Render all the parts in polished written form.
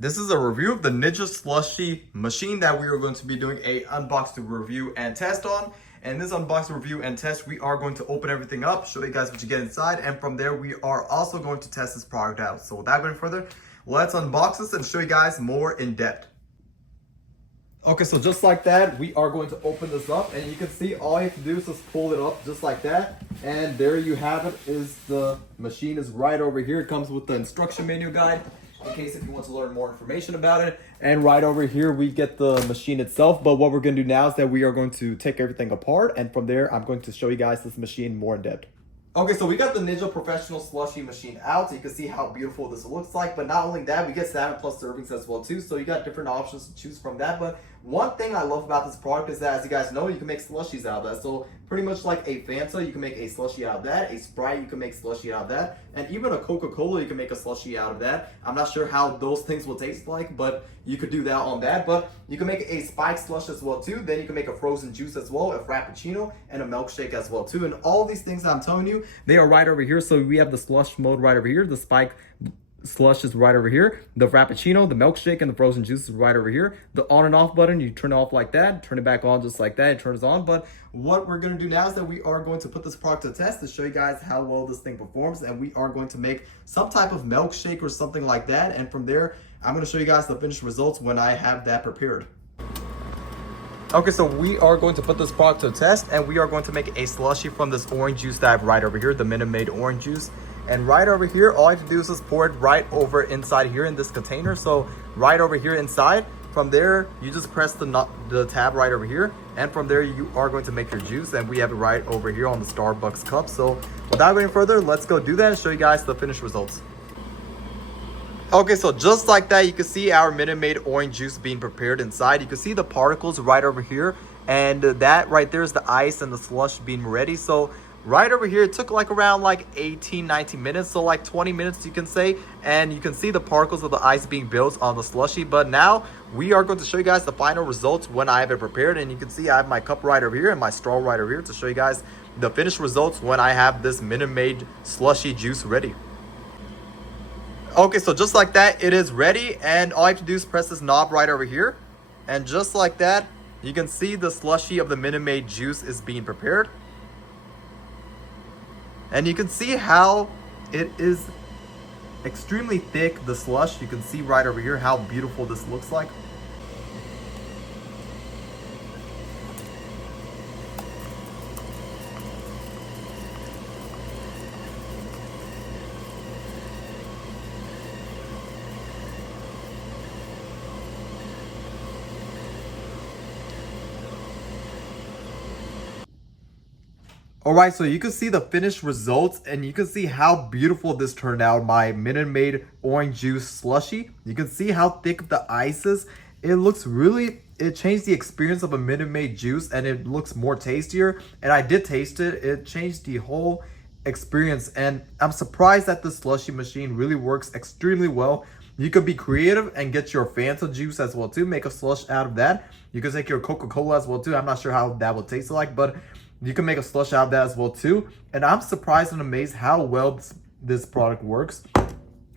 This is a review of the Ninja SLUSHi machine that we are going to be doing a unboxing review and test on. And this unboxing review and test, we are going to open everything up, show you guys what you get inside, and from there we are also going to test this product out. So without going further, let's unbox this and show you guys more in depth. Okay, so just like that, we are going to open this up, and you can see all you have to do is just pull it up just like that, and there you have it. Is the machine is right over here. It comes with the instruction manual guide in case if you want to learn more information about it, and right over here we get the machine itself. But what we're going to do now is that we are going to take everything apart, and from there I'm going to show you guys this machine more in depth. Okay, so we got the Ninja Professional SLUSHi machine out, so you can see how beautiful this looks like. But not only that, we get 7+ servings as well too, so you got different options to choose from that. But one thing I love about this product is that, as you guys know, you can make slushies out of that. So pretty much like a Fanta, you can make a slushie out of that. A Sprite, you can make slushie out of that. And even a Coca-Cola, you can make a slushie out of that. I'm not sure how those things will taste like, but you could do that on that. But you can make a spiked slush as well too. Then you can make a frozen juice as well, a frappuccino, and a milkshake as well too. And all these things I'm telling you, they are right over here. So we have the slush mode right over here. The spike slush is right over here. The frappuccino, the milkshake, and the frozen juice is right over here. The on and off button, you turn it off like that, turn it back on just like that, it turns on. But what we're going to do now is that we are going to put this product to the test to show you guys how well this thing performs, and we are going to make some type of milkshake or something like that, and from there I'm going to show you guys the finished results when I have that prepared. Okay, so we are going to put this product to the test, and we are going to make a slushie from this orange juice that I have right over here, the Minute Maid orange juice. And right over here, all I have to do is just pour it right over inside here in this container. So right over here inside, from there, you just press the tab right over here. And from there, you are going to make your juice. And we have it right over here on the Starbucks cup. So without going further, let's go do that and show you guys the finished results. Okay, so just like that, you can see our Minute Maid orange juice being prepared inside. You can see the particles right over here. And that right there is the ice and the slush being ready. So right over here, it took like around 18-19 minutes, so like 20 minutes you can say, and you can see the particles of the ice being built on the slushie. But now we are going to show you guys the final results when I have it prepared, and you can see I have my cup right over here and my straw right over here to show you guys the finished results when I have this Minute Maid SLUSHi juice ready. Okay, so just like that, it is ready, and all I have to do is press this knob right over here, and just like that, you can see the slushie of the Minute Maid juice is being prepared. And you can see how it is extremely thick, the slush. You can see right over here how beautiful this looks like. Alright, so you can see the finished results, and you can see how beautiful this turned out, my Minute Maid orange juice slushie. You can see how thick the ice is. It looks really, it changed the experience of a Minute Maid juice, and it looks more tastier. And I did taste it. It changed the whole experience, and I'm surprised that the slushie machine really works extremely well. You could be creative and get your Fanta juice as well too, make a slush out of that. You can take your Coca-Cola as well too. I'm not sure how that will taste like, but you can make a slush out of that as well too. And I'm surprised and amazed how well this product works.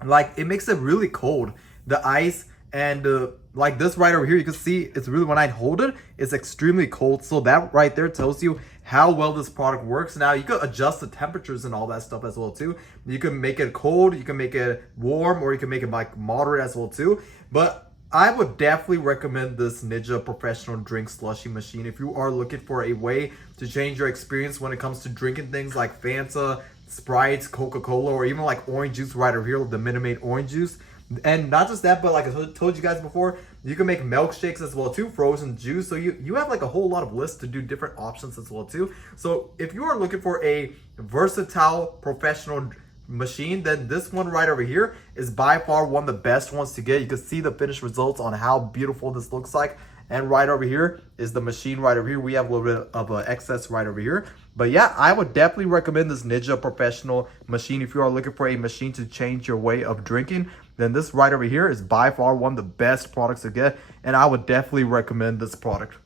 Like, it makes it really cold, the ice, and like this right over here, you can see it's really, when I hold it, it's extremely cold. So that right there tells you how well this product works. Now you could adjust the temperatures and all that stuff as well too. You can make it cold, you can make it warm, or you can make it like moderate as well too. But I would definitely recommend this Ninja Professional Drink SLUSHi machine if you are looking for a way to change your experience when it comes to drinking things like Fanta, Sprite, Coca-Cola, or even like orange juice right over here, the Minute Maid orange juice. And not just that, but like I told you guys before, you can make milkshakes as well too, frozen juice. So you have like a whole lot of lists to do different options as well too. So if you are looking for a versatile professional machine, then this one right over here is by far one of the best ones to get. You can see the finished results on how beautiful this looks like. And right over here is the machine right over here. We have a little bit of excess right over here. But yeah, I would definitely recommend this Ninja Professional machine. If you are looking for a machine to change your way of drinking, then this right over here is by far one of the best products to get. And I would definitely recommend this product.